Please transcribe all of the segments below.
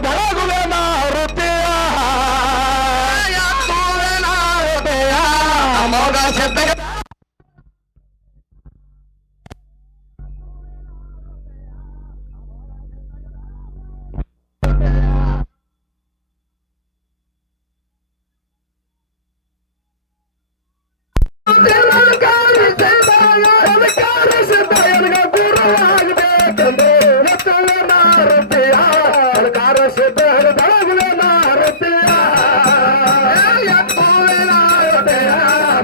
भॻ ना रुपया भोले न रुपया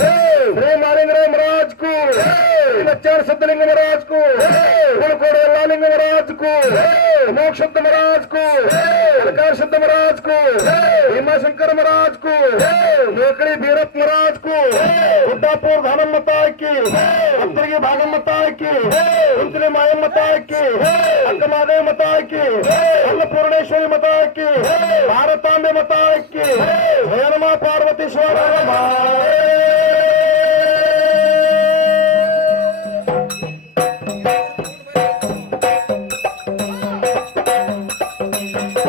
శ్రీ మారేంద్ర మహారాజ్ కు చర్ సిద్ధలింగ మహారాజ్ కు లాలింగ మహారాజ్ को है महाराज को है शब्द महाराज को है हिमा शंकर महाराज को नौकरी नोकरी भीरत महाराज को उद्दापुर धानम मता की अंतर की भाग मता की अंतरी माया मता के अंतमादे मता के अन्नपूर्णेश्वर मता के भारताम्भ मता के भरमा पार्वतीश्वर भाई Thank you.